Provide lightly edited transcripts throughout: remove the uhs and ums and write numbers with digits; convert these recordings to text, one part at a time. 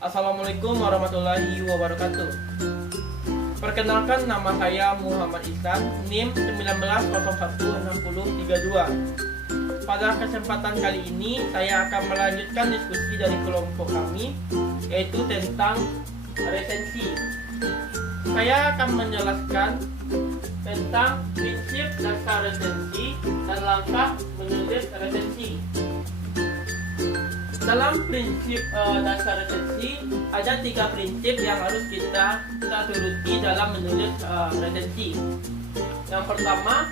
Assalamualaikum warahmatullahi wabarakatuh. Perkenalkan, nama saya Muhammad Ihsan, NIM 19016032. Pada kesempatan kali ini saya akan melanjutkan diskusi dari kelompok kami, yaitu tentang resensi. Saya akan menjelaskan tentang prinsip dasar resensi dan langkah menulis resensi. Dalam prinsip dasar resensi ada 3 prinsip yang harus kita turuti dalam menulis resensi. Yang pertama,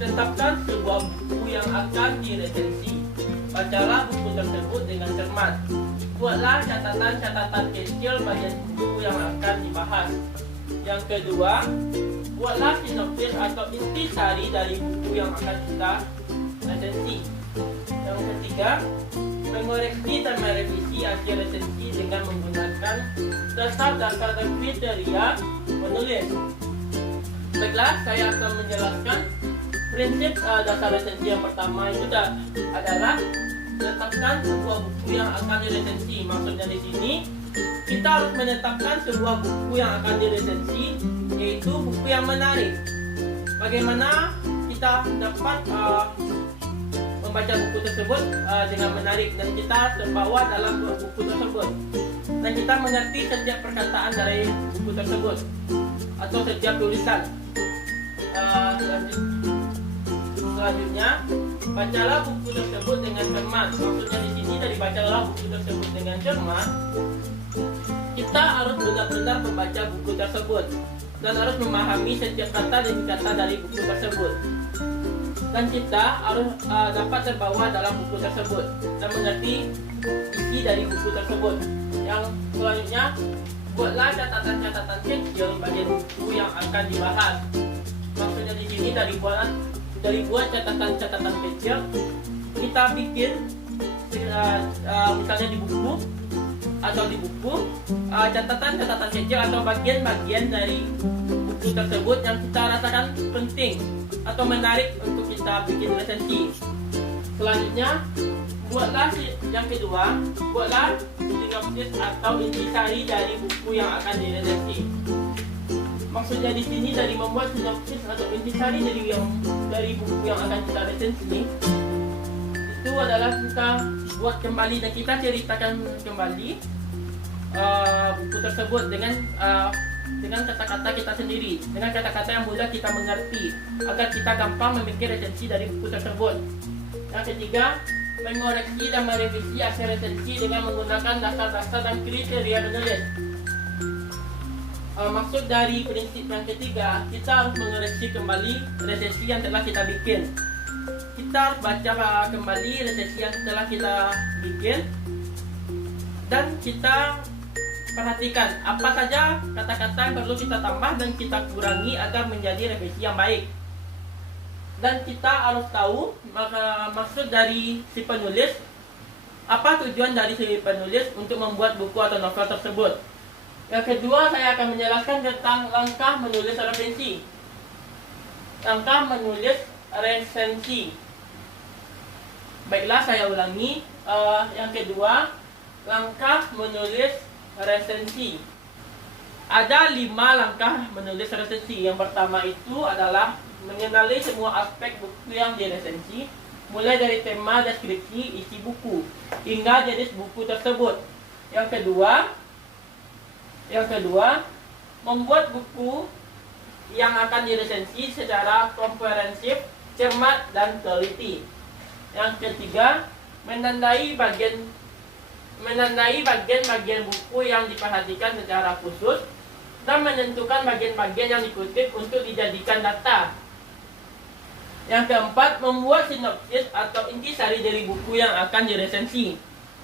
tetapkan sebuah buku yang akan diresensi. Bacalah buku tersebut dengan cermat. Buatlah catatan-catatan kecil bagian buku yang akan dibahas. Yang kedua, buatlah sinopsis atau intisari dari buku yang akan kita resensi. Yang ketiga, mengoreksi dan merevisi hasil resensi dengan menggunakan dasar-dasar dan kriteria penulis. Baiklah, saya akan menjelaskan prinsip dasar resensi. Yang pertama itu adalah menetapkan sebuah buku yang akan diresensi. Maksudnya di sini kita harus menetapkan sebuah buku yang akan diresensi, yaitu buku yang menarik. Bagaimana kita dapat membaca buku tersebut dengan menarik dan kita terbawa dalam buku tersebut, dan kita mengerti setiap perkataan dari buku tersebut atau setiap tulisan. Selanjutnya, bacalah buku tersebut dengan cermat. Maksudnya di sini dari bacalah buku tersebut dengan cermat, kita harus benar-benar membaca buku tersebut dan harus memahami setiap kata demi kata dari buku tersebut. Dan kita harus dapat terbawa dalam buku tersebut dan mengerti isi dari buku tersebut. Yang selanjutnya, buatlah catatan-catatan kecil bagian buku yang akan dibahas. Maksudnya di sini dari buat catatan-catatan kecil, kita bikin misalnya di buku catatan-catatan kecil atau bagian-bagian dari buku tersebut yang kita rasakan penting atau menarik untuk kita bikin resensi. Selanjutnya, yang kedua, buatlah sinopsis atau intisari dari buku yang akan diresensi. Maksudnya di sini dari membuat sinopsis atau intisari dari buku yang akan kita resensi, itu adalah kita buat kembali dan kita ceritakan kembali buku tersebut dengan kata-kata kita sendiri, dengan kata-kata yang mudah kita mengerti, agar kita gampang memikir resensi dari buku tersebut. Yang ketiga, mengoreksi dan merevisi hasil resensi dengan menggunakan dasar-dasar dan kriteria penulis. Maksud dari prinsip yang ketiga, kita harus mengoreksi kembali resensi yang telah kita bikin. Kita harus baca kembali resensi yang telah kita bikin, dan kita perhatikan apa saja kata-kata yang perlu kita tambah dan kita kurangi agar menjadi revisi yang baik. Dan kita harus tahu maksud dari si penulis, apa tujuan dari si penulis untuk membuat buku atau novel tersebut. Yang kedua, saya akan menjelaskan tentang langkah menulis resensi. Langkah menulis resensi. Baiklah, saya ulangi. Yang kedua, langkah menulis resensi. Ada 5 langkah menulis resensi. Yang pertama itu adalah mengenali semua aspek buku yang diresensi, mulai dari tema, deskripsi, isi buku, hingga jenis buku tersebut. Yang kedua, membuat buku yang akan diresensi secara komprehensif, cermat, dan teliti. Yang ketiga, menandai bagian-bagian buku yang diperhatikan secara khusus dan menentukan bagian-bagian yang dikutip untuk dijadikan data. Yang keempat, membuat sinopsis atau intisari dari buku yang akan diresensi.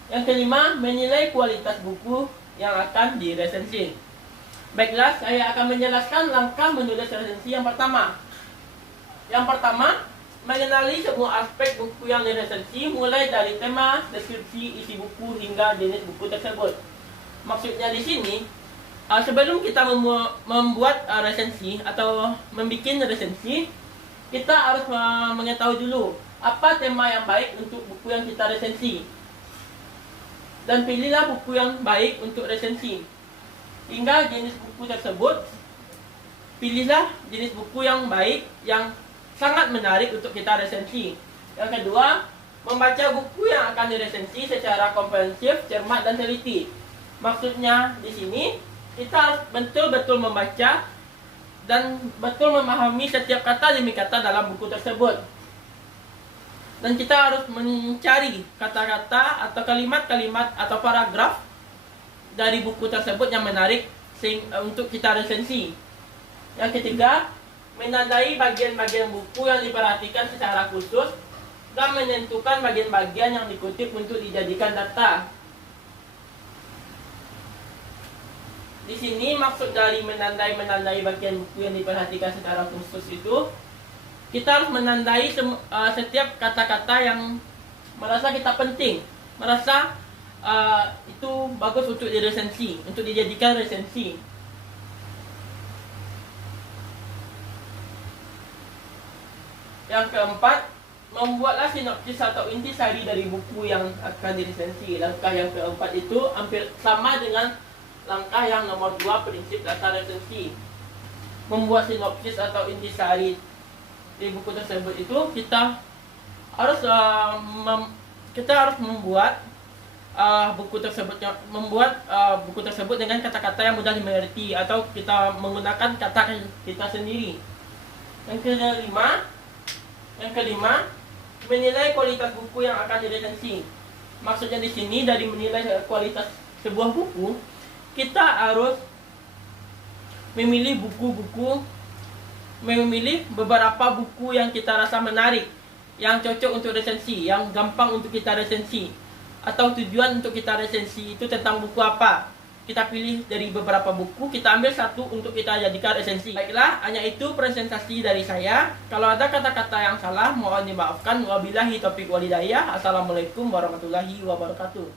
Yang kelima, menilai kualitas buku yang akan diresensi. Baiklah, saya akan menjelaskan langkah menulis resensi yang pertama. Yang pertama, mengenali semua aspek buku yang diresensi, mulai dari tema, deskripsi, isi buku, hingga jenis buku tersebut. Maksudnya di sini, sebelum kita membuat resensi atau membuat resensi, kita harus mengetahui dulu apa tema yang baik untuk buku yang kita resensi. dan pilihlah buku yang baik untuk resensi. Hingga jenis buku tersebut, pilihlah jenis buku yang baik, yang sangat menarik untuk kita resensi. Yang kedua, membaca buku yang akan diresensi secara komprehensif, cermat, dan teliti. Maksudnya di sini kita harus betul-betul membaca dan betul memahami setiap kata demi kata dalam buku tersebut. Dan kita harus mencari kata-kata atau kalimat-kalimat atau paragraf dari buku tersebut yang menarik untuk kita resensi. Yang ketiga, menandai bagian-bagian buku yang diperhatikan secara khusus dan menentukan bagian-bagian yang dikutip untuk dijadikan data. Di sini maksud dari menandai bagian buku yang diperhatikan secara khusus itu, kita harus menandai setiap kata-kata yang merasa kita penting, merasa itu bagus untuk diresensi, untuk dijadikan resensi. Yang keempat, membuatlah sinopsis atau intisari dari buku yang akan diresensi. Langkah yang keempat itu hampir sama dengan langkah yang nomor 2, prinsip dasar resensi. Membuat sinopsis atau intisari di buku tersebut itu, kita harus membuat buku tersebut dengan kata-kata yang mudah dimengerti, atau kita menggunakan kata kita sendiri. Yang kelima, menilai kualitas buku yang akan diresensi. Maksudnya di sini dari menilai kualitas sebuah buku, kita harus memilih beberapa buku yang kita rasa menarik, yang cocok untuk resensi, yang gampang untuk kita resensi, atau tujuan untuk kita resensi itu tentang buku apa. Kita pilih dari beberapa buku, kita ambil satu untuk kita jadikan resensi. Baiklah, hanya itu presentasi dari saya. Kalau ada kata-kata yang salah, mohon dimaafkan. Wabillahi taufiq walhidayah. Assalamualaikum warahmatullahi wabarakatuh.